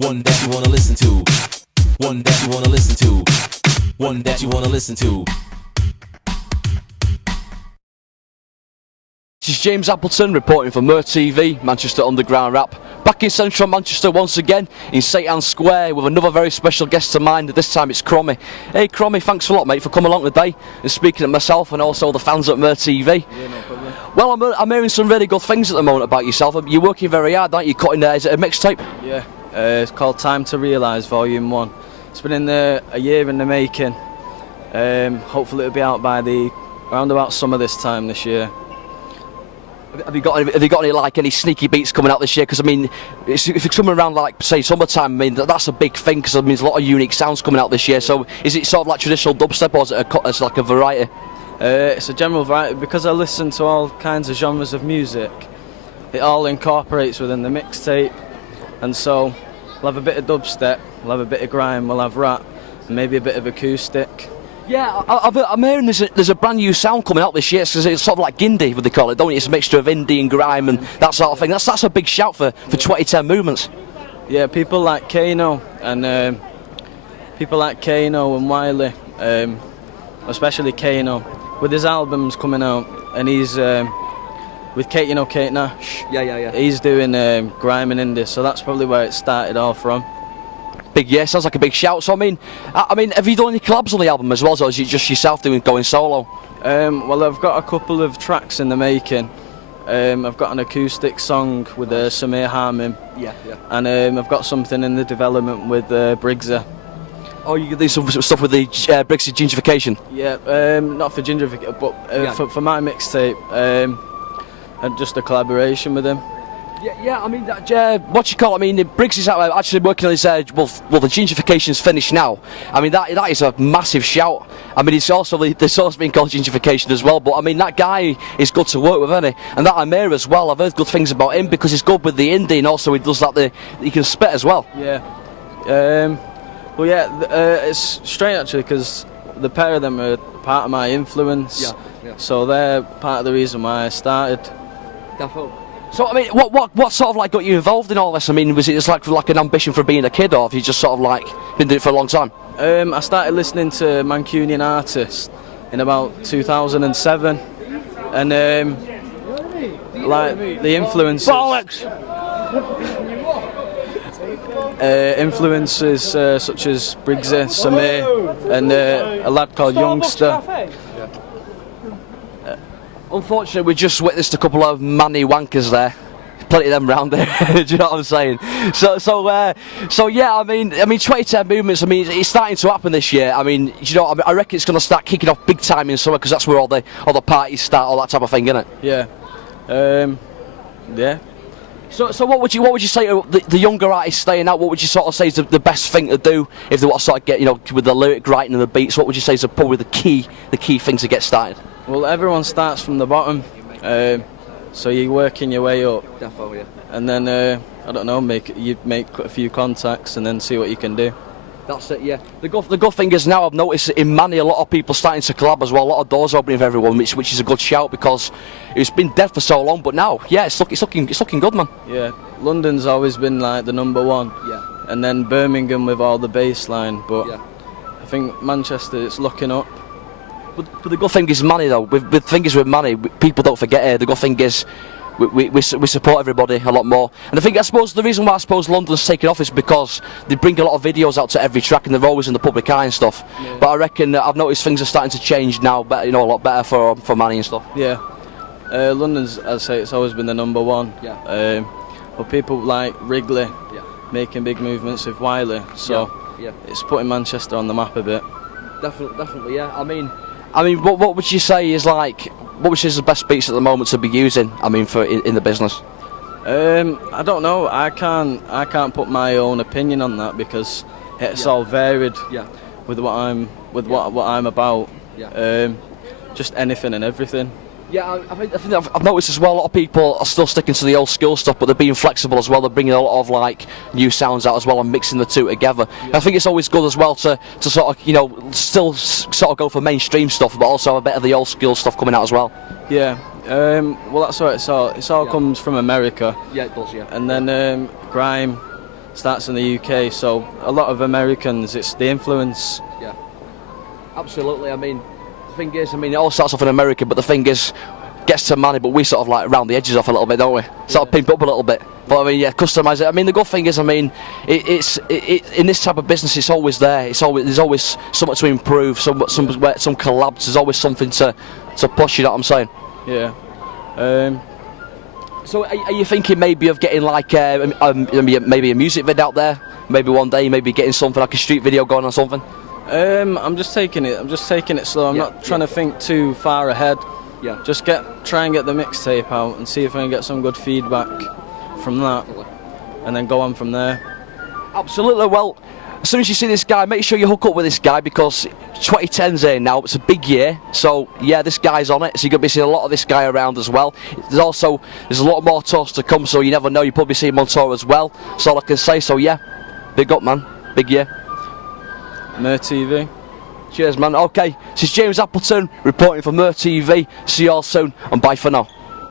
One that you wanna listen to. One that you wanna listen to. One that you wanna listen to. This is James Appleton reporting for TV, Manchester Underground Rap. Back in central Manchester once again in St Anne's Square with another very special guest of mine. This time it's Crommy. Hey Crommy, thanks a lot mate for coming along today and speaking to myself and also the fans at TV. Yeah, no problem. Well, I'm hearing some really good things at the moment about yourself. You're working very hard, aren't you? Cutting there. Is it a mixtape? Yeah, it's called Time to Realise Volume 1. It's been a year in the making. Hopefully it'll be out by around about summer this time this year. Have you got any sneaky beats coming out this year? Because I mean, if it's coming around like say summertime, I mean that's a big thing because I mean there's a lot of unique sounds coming out this year. So is it sort of like traditional dubstep or is it like a variety? It's a general variety because I listen to all kinds of genres of music. It all incorporates within the mixtape, and so we'll have a bit of dubstep, we'll have a bit of grime, we'll have rap, and maybe a bit of acoustic. Yeah, I'm hearing there's a brand new sound coming out this year. It's sort of like indie, what they call it, don't it? It's a mixture of indie and grime and that sort of thing. That's a big shout for 2010 movements. Yeah, people like Kano and Wiley, especially Kano, with his albums coming out, and he's with Kate Nash. Yeah. He's doing grime and indie, so that's probably where it started all from. Big, yeah, sounds like a big shout. So I mean, have you done any collabs on the album as well, or is it just yourself going solo? Well, I've got a couple of tracks in the making. I've got an acoustic song with Samir Harmon. Yeah. And I've got something in the development with Briggsy. Oh, you do some stuff with the Briggsy Gingification? Yeah, not for Gingification, but for my mixtape, and just a collaboration with him. Yeah. I mean, what you call? I mean, Briggs is actually working on his. Well, the Gingification's finished now. I mean, that is a massive shout. I mean, there's also been called Gingification as well. But I mean, that guy is good to work with, isn't he? And that Amir as well. I've heard good things about him because he's good with the indie, and also he does that. He can spit as well. Yeah. Well, it's strange actually because the pair of them are part of my influence. Yeah. So they're part of the reason why I started. Definitely. So I mean, what sort of like got you involved in all this? I mean, was it just like an ambition for being a kid, or have you just sort of like been doing it for a long time? I started listening to Mancunian artists in about 2007, and like the influences. Influences such as Briggsy, Samir, and a lad called Youngster. Unfortunately, we just witnessed a couple of manny wankers there. Plenty of them round there. Do you know what I'm saying? So yeah. I mean, 2010 movements. I mean, it's starting to happen this year. I mean, I reckon it's going to start kicking off big time in summer because that's where all the parties start, all that type of thing, isn't it? Yeah. Yeah. So what would you say to the younger artists staying out? What would you sort of say is the best thing to do if they want to sort of get with the lyric writing and the beats? What would you say is probably the key things to get started? Well, everyone starts from the bottom, so you're working your way up. Definitely, yeah. And then I don't know, you make a few contacts and then see what you can do. That's it, yeah. The good thing is now I've noticed in Manny a lot of people starting to collab as well. A lot of doors opening for everyone, which is a good shout because it's been dead for so long. But now, yeah, it's looking good, man. Yeah, London's always been like the number one. Yeah. And then Birmingham with all the bass line, but yeah. I think Manchester, it's looking up. But the good thing is Manny though. With things with Manny, people don't forget it. The good thing is we support everybody a lot more. And I suppose the reason why I suppose London's taken off is because they bring a lot of videos out to every track and they're always in the public eye and stuff. Yeah. But I reckon I've noticed things are starting to change now. Better, a lot better for Manny and stuff. Yeah. London's, as I say, it's always been the number one. Yeah. But people like Wrigley making big movements with Wiley, so it's putting Manchester on the map a bit. Definitely, yeah. I mean, what would you say is the best beats at the moment to be using? I mean, for in the business. I don't know. I can't put my own opinion on that because it's all varied. Yeah. With what I'm about. Yeah. Just anything and everything. Yeah, I think I've noticed as well. A lot of people are still sticking to the old school stuff, but they're being flexible as well. They're bringing a lot of like new sounds out as well and mixing the two together. Yeah. I think it's always good as well to sort of still sort of go for mainstream stuff, but also a bit of the old school stuff coming out as well. Yeah. Well, that's what it's all. It all comes from America. Yeah, it does. Yeah. And then grime, starts in the UK. So a lot of Americans, it's the influence. Yeah, absolutely. I mean, the thing is, I mean, it all starts off in America, but the thing is, gets to Manny, but we sort of like round the edges off a little bit, don't we? Sort of pimp up a little bit. But I mean, yeah, customise it. I mean, the good thing is, I mean, it's in this type of business, it's always there. There's always something to improve, some collabs. There's always something to push. You know what I'm saying? Yeah. So are you thinking maybe of getting like maybe a music vid out there? Maybe one day, maybe getting something like a street video going or something? I'm just taking it slow. I'm not trying to think too far ahead. Yeah. Just try and get the mixtape out and see if I can get some good feedback from that, and then go on from there. Absolutely. Well, as soon as you see this guy, make sure you hook up with this guy, because 2010's here now. It's a big year, so yeah, this guy's on it. So you're gonna be seeing a lot of this guy around as well. There's a lot more tours to come, so you never know. You probably see him on tour as well. That's all I can say. So yeah, big up, man. Big year. Mer TV. Cheers, man. Okay, this is James Appleton reporting for Mer TV. See you all soon, and bye for now.